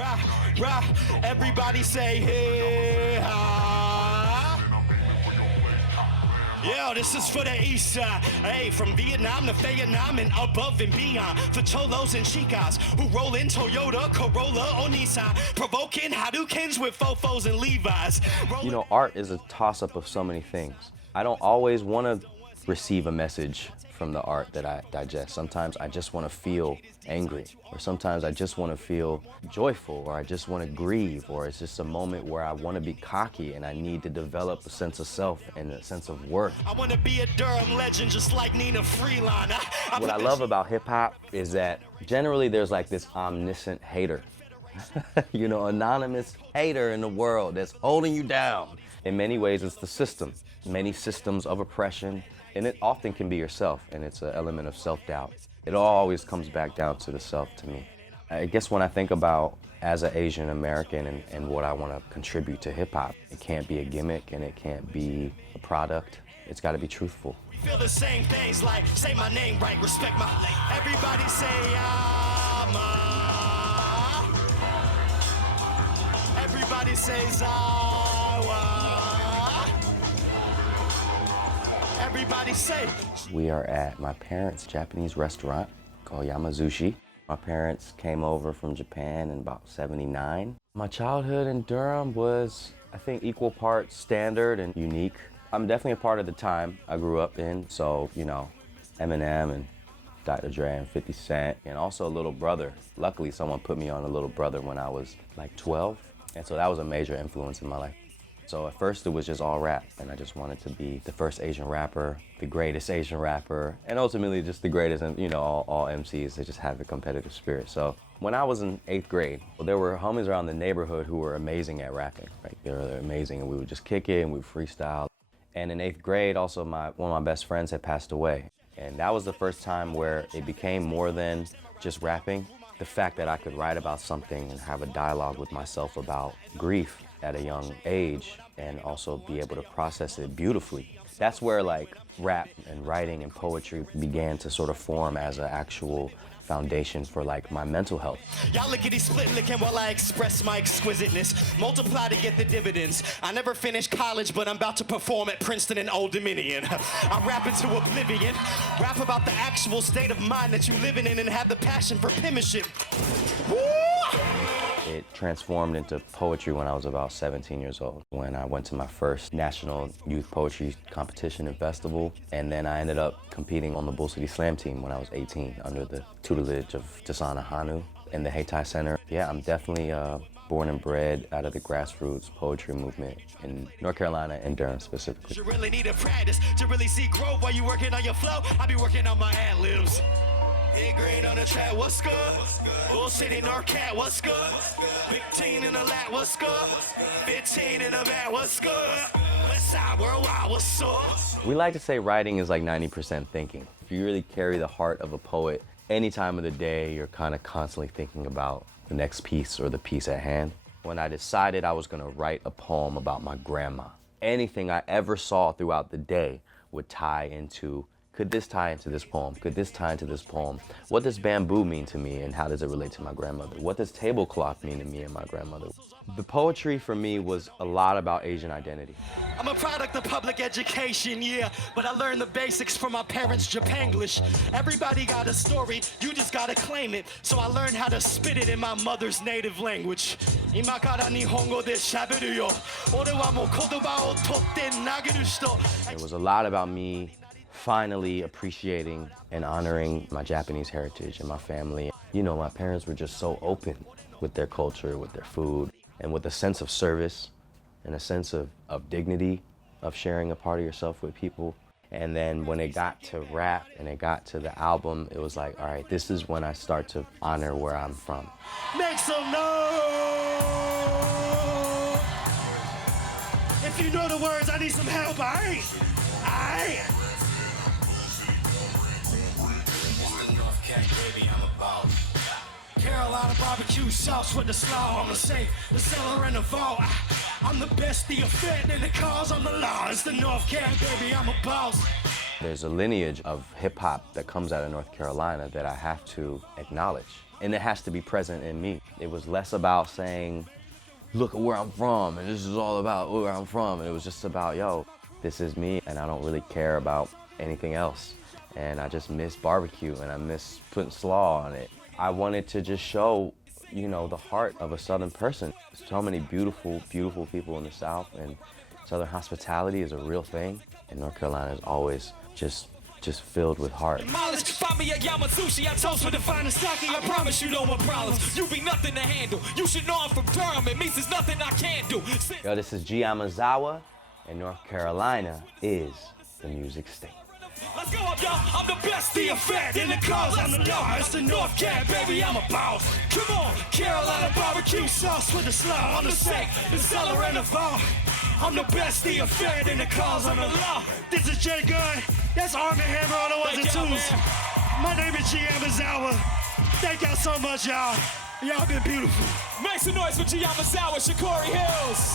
Rah, everybody say hey ha. Yo, this is for the east side. Hey, from Vietnam to Vietnam and above and beyond. For cholos and chicas who roll in Toyota, Corolla, or Nissan. Provoking Hadoukens with Fofos and Levi's. You know, art is a toss-up of so many things. I don't always want to receive a message from the art that I digest. Sometimes I just want to feel angry, or sometimes I just want to feel joyful, or I just want to grieve, or it's just a moment where I want to be cocky and I need to develop a sense of self and a sense of worth. I want to be a Durham legend just like Nina Freeline. What I love about hip hop is that generally there's like this omniscient hater. You know, anonymous hater in the world that's holding you down. In many ways, it's the system. Many systems of oppression, and it often can be yourself, and it's an element of self-doubt. It always comes back down to the self to me. I guess when I think about as an Asian American and what I want to contribute to hip hop, it can't be a gimmick and it can't be a product. It's got to be truthful. We feel the same things like say my name right, respect my. Everybody say Yama. Everybody say Zawa. Everybody say. We are at my parents' Japanese restaurant called Yamazawa. My parents came over from Japan in about '79. My childhood in Durham was, I think, equal parts standard and unique. I'm definitely a part of the time I grew up in, so, you know, Eminem and Dr. Dre and 50 Cent, and also a little brother. Luckily, someone put me on a little brother when I was like 12, and so that was a major influence in my life. So at first it was just all rap, and I just wanted to be the first Asian rapper, the greatest Asian rapper, and ultimately just the greatest, and you know, all MCs that just have the competitive spirit. So when I was in 8th grade, there were homies around the neighborhood who were amazing at rapping, right? They're amazing, and we would just kick it and we would freestyle. And in 8th grade, also one of my best friends had passed away. And that was the first time where it became more than just rapping. The fact that I could write about something and have a dialogue with myself about grief at a young age and also be able to process it beautifully. That's where like rap and writing and poetry began to sort of form as an actual foundation for like my mental health. Y'all lickety split licking while I express my exquisiteness. Multiply to get the dividends. I never finished college, but I'm about to perform at Princeton and Old Dominion. I rap into oblivion. Rap about the actual state of mind that you living in and have the passion for penmanship. Woo! It transformed into poetry when I was about 17 years old, when I went to my first national youth poetry competition and festival, and then I ended up competing on the Bull City Slam team when I was 18 under the tutelage of Tasana Hanu in the Hayti Center. Yeah, I'm definitely born and bred out of the grassroots poetry movement in North Carolina and Durham specifically. You really need to practice to really see growth while you working on your flow. I be working on my ad-libs. Hit grade on the track, what's good? Bull City, North Cat, what's good? 15 in the lat, what's good? 15 in the back, what's good? West side, worldwide, what's up? We like to say writing is like 90% thinking. If you really carry the heart of a poet, any time of the day, you're kind of constantly thinking about the next piece or the piece at hand. When I decided I was gonna write a poem about my grandma, anything I ever saw throughout the day would tie into, could this tie into this poem? Could this tie into this poem? What does bamboo mean to me and how does it relate to my grandmother? What does tablecloth mean to me and my grandmother? The poetry for me was a lot about Asian identity. I'm a product of public education, yeah, but I learned the basics from my parents' Japanglish. Everybody got a story, you just gotta claim it. So I learned how to spit it in my mother's native language. 今から日本語で喋るよ。俺はもう言葉を取って投げる人。 It was a lot about me finally appreciating and honoring my Japanese heritage and my family. You know, my parents were just so open with their culture, with their food, and with a sense of service and a sense of dignity of sharing a part of yourself with people. And then when it got to rap and it got to the album, it was like, all right, this is when I start to honor where I'm from. Make some noise! If you know the words, I need some help, alright? Alright? Carolina barbecue sauce with the slaw. I'ma say the cellar and the vault. I'm the best, the effect, and the cause. I'm the law. It's the North Cat, baby. I'm a boss. There's a lineage of hip hop that comes out of North Carolina that I have to acknowledge. And it has to be present in me. It was less about saying, look at where I'm from, and this is all about where I'm from. And it was just about, yo, this is me, and I don't really care about anything else. And I just miss barbecue, and I miss putting slaw on it. I wanted to just show, you know, the heart of a Southern person. So many beautiful, beautiful people in the South, and Southern hospitality is a real thing. And North Carolina is always just filled with heart. Find me at Yamazawa, I toast for the finest sake. I promise you no more problems. You be nothing to handle. You should know I'm from Durham. It means there's nothing I can't do. Yo, this is Yamazawa, and North Carolina is the music state. Let's go up, y'all. I'm the best, the effect, in the cause I'm the law. It's the North Cat, baby, I'm a boss. Come on, Carolina barbecue sauce with the slaw. I'm the sake, the cellar, and the vault. I'm the best, the effect, in the cause I'm the law. This is Jay Gunn. That's Arm & Hammer on the ones and twos. My name is Yamazawa. Thank y'all so much, y'all. Y'all been beautiful. Make some noise for Yamazawa, Shakori Hills.